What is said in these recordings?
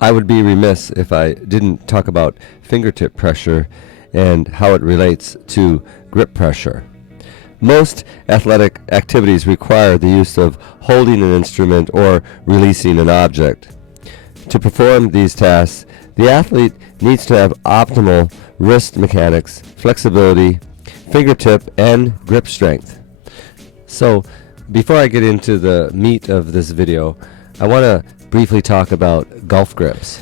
I would be remiss if I didn't talk about fingertip pressure and how it relates to grip pressure. Most athletic activities require the use of holding an instrument or releasing an object. To perform these tasks, the athlete needs to have optimal wrist mechanics, flexibility, fingertip, and grip strength. So, before I get into the meat of this video, I want to briefly talk about golf grips.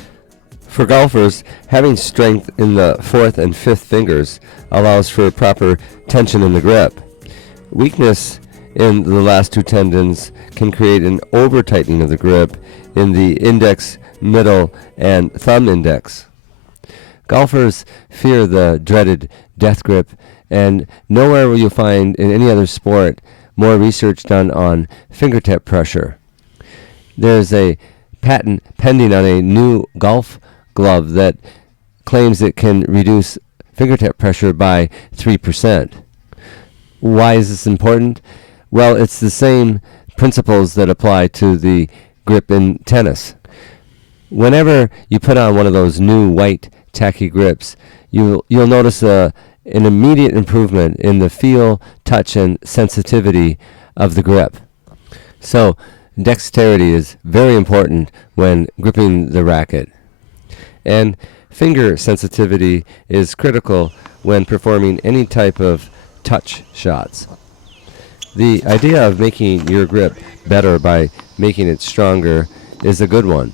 For golfers, having strength in the fourth and fifth fingers allows for proper tension in the grip. Weakness in the last two tendons can create an over-tightening of the grip in the index, middle, and thumb index. Golfers fear the dreaded death grip, and nowhere will you find in any other sport more research done on fingertip pressure. There's a patent pending on a new golf glove that claims it can reduce fingertip pressure by 3%. Why is this important? Well, it's the same principles that apply to the grip in tennis. Whenever you put on one of those new white tacky grips, you'll notice an immediate improvement in the feel, touch, and sensitivity of the grip. So, dexterity is very important when gripping the racket. And finger sensitivity is critical when performing any type of touch shots. The idea of making your grip better by making it stronger is a good one.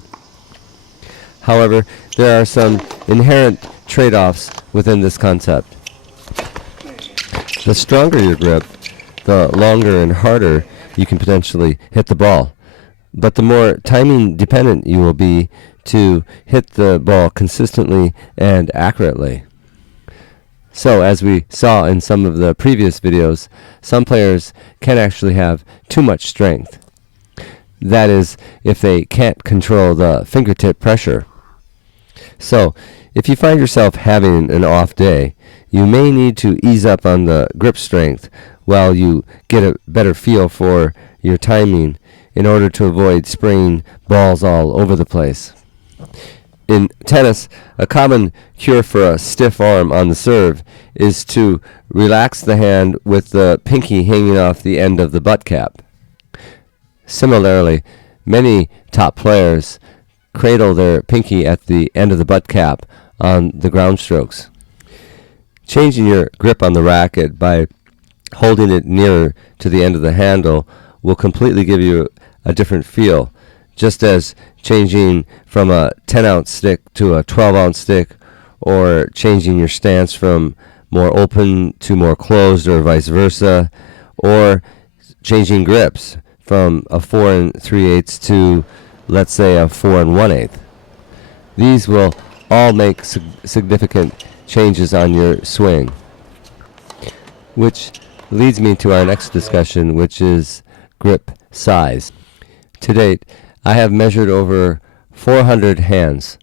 However, there are some inherent trade-offs within this concept. The stronger your grip, the longer and harder you can potentially hit the ball. But the more timing dependent you will be to hit the ball consistently and accurately. So, as we saw in some of the previous videos, some players can actually have too much strength. That is, if they can't control the fingertip pressure. So, if you find yourself having an off day, you may need to ease up on the grip strength while you get a better feel for your timing in order to avoid spraying balls all over the place. In tennis, a common cure for a stiff arm on the serve is to relax the hand with the pinky hanging off the end of the butt cap. Similarly, many top players cradle their pinky at the end of the butt cap on the ground strokes. Changing your grip on the racket by holding it nearer to the end of the handle will completely give you a different feel, just as changing from a 10-ounce stick to a 12-ounce stick, or changing your stance from more open to more closed, or vice versa, or changing grips from a 4 3/8 to, let's say, a 4 1/8. These will all make significant changes on your swing, which leads me to our next discussion, which is grip size. To date, I have measured over 400 hands.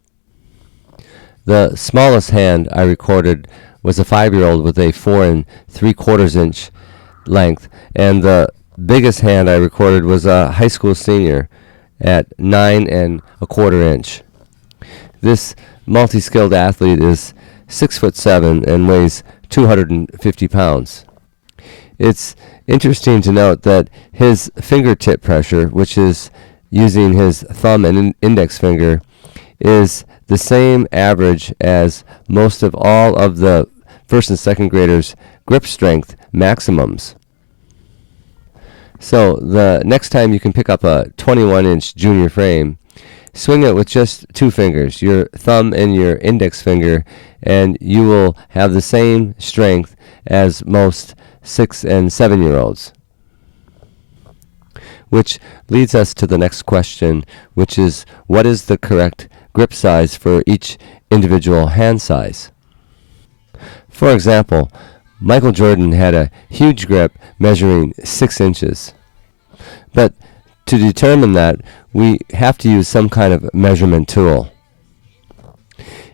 The smallest hand I recorded was a 5-year-old with a 4 3/4 inch length, and the biggest hand I recorded was a high school senior at 9 1/4 inch. This multi-skilled athlete is 6'7" and weighs 250 pounds. It's interesting to note that his fingertip pressure, which is using his thumb and index finger, is the same average as most of all of the first and second graders' grip strength maximums. So the next time you can pick up a 21-inch junior frame, swing it with just two fingers, your thumb and your index finger, and you will have the same strength as most 6 and 7-year-olds. Which leads us to the next question, which is, what is the correct grip size for each individual hand size? For example, Michael Jordan had a huge grip measuring 6 inches. But to determine that, we have to use some kind of measurement tool.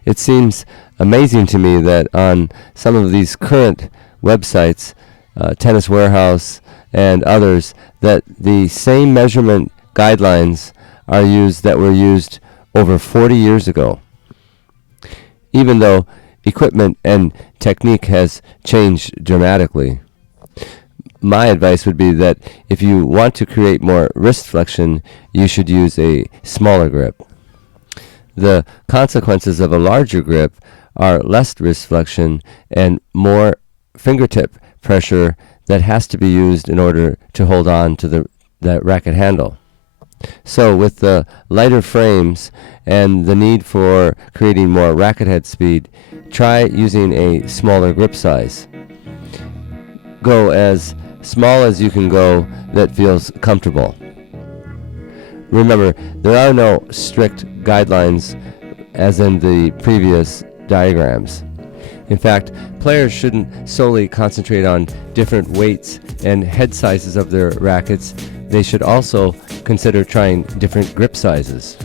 It seems amazing to me that on some of these current websites, Tennis Warehouse and others, that the same measurement guidelines are used that were used over 40 years ago. Even though equipment and technique has changed dramatically, my advice would be that if you want to create more wrist flexion, you should use a smaller grip. The consequences of a larger grip are less wrist flexion and more fingertip pressure that has to be used in order to hold on to that racket handle. So with the lighter frames and the need for creating more racket head speed, try using a smaller grip size. Go as small as you can go that feels comfortable. Remember, there are no strict guidelines as in the previous diagrams. In fact, players shouldn't solely concentrate on different weights and head sizes of their rackets. They should also consider trying different grip sizes.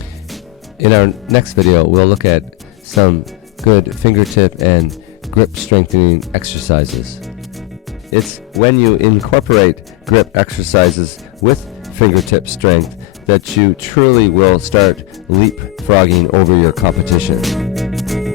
In our next video, we'll look at some good fingertip and grip strengthening exercises. It's when you incorporate grip exercises with fingertip strength that you truly will start leapfrogging over your competition.